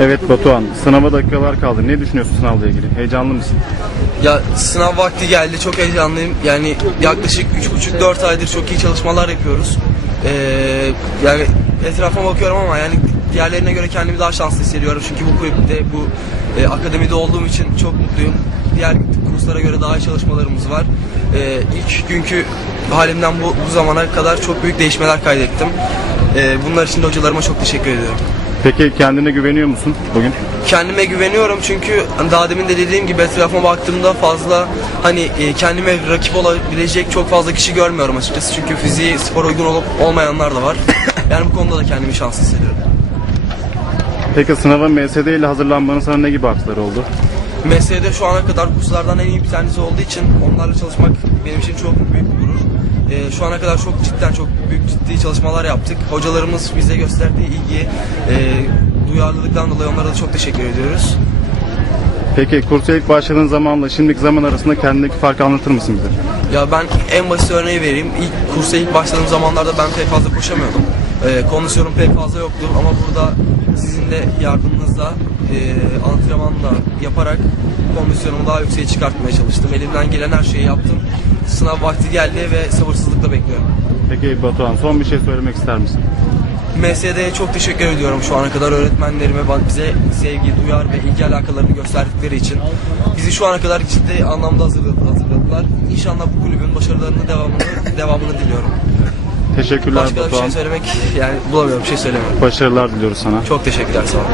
Evet Batuhan, sınava dakikalar kaldı. Ne düşünüyorsun sınavla ilgili? Heyecanlı mısın? Ya sınav vakti geldi. Çok heyecanlıyım. Yani yaklaşık 3,5-4 aydır çok iyi çalışmalar yapıyoruz. Ee, yani etrafıma bakıyorum ama yani diğerlerine göre kendimi daha şanslı hissediyorum. Çünkü bu kulüpte, bu e, akademide olduğum için çok mutluyum. Diğer kurslara göre daha iyi çalışmalarımız var. Ee, ilk günkü halimden bu, bu zamana kadar çok büyük değişmeler kaydettim. Ee, bunlar için de hocalarıma çok teşekkür ediyorum. Peki kendine güveniyor musun bugün? kendime güveniyorum çünkü hani daha demin de dediğim gibi etrafıma baktığımda fazla hani e, kendime rakip olabilecek çok fazla kişi görmüyorum açıkçası çünkü fiziği spor uygun olup olmayanlar da var. Yani bu konuda da kendimi şanslı hissediyorum. Peki sınava MSD ile hazırlanmanın sana ne gibi artıları oldu? MS'de şu ana kadar kurslardan en iyi bir tanesi olduğu için onlarla çalışmak benim için çok büyük bir. E, şu ana kadar çok cidden çok büyük ciddi çalışmalar yaptık. Hocalarımız bize gösterdiği ilgi, e, duyarlılıktan dolayı onlara da çok teşekkür ediyoruz. Peki kursa ilk başladığın zamanla şimdiki zaman arasında kendindeki farkı anlatır mısın bize? Ya ben en basit örneği vereyim. İlk kursa ilk başladığım zamanlarda ben pek fazla koşamıyordum. Ee, kondisyonum pek fazla yoktu ama burada sizin de yardımınızla e, antrenmanla yaparak kondisyonumu daha yükseğe çıkartmaya çalıştım. Elimden gelen her şeyi yaptım. Sınav vakti geldi ve sabırsızlıkla bekliyorum. Peki Batuhan son bir şey söylemek ister misin? MSD'ye çok teşekkür ediyorum şu ana kadar öğretmenlerime bize sevgi, duyar ve ilgi alakalarını gösterdikleri için. Bizi şu ana kadar ciddi anlamda hazırladı- hazırladılar. İnşallah bu kulübün başarılarının devamını devamını diliyorum. Teşekkürler Başka da bir Batuhan. şey söylemek yani bulamıyorum bir şey söylemiyorum. Başarılar diliyoruz sana. Çok teşekkürler sağ olun.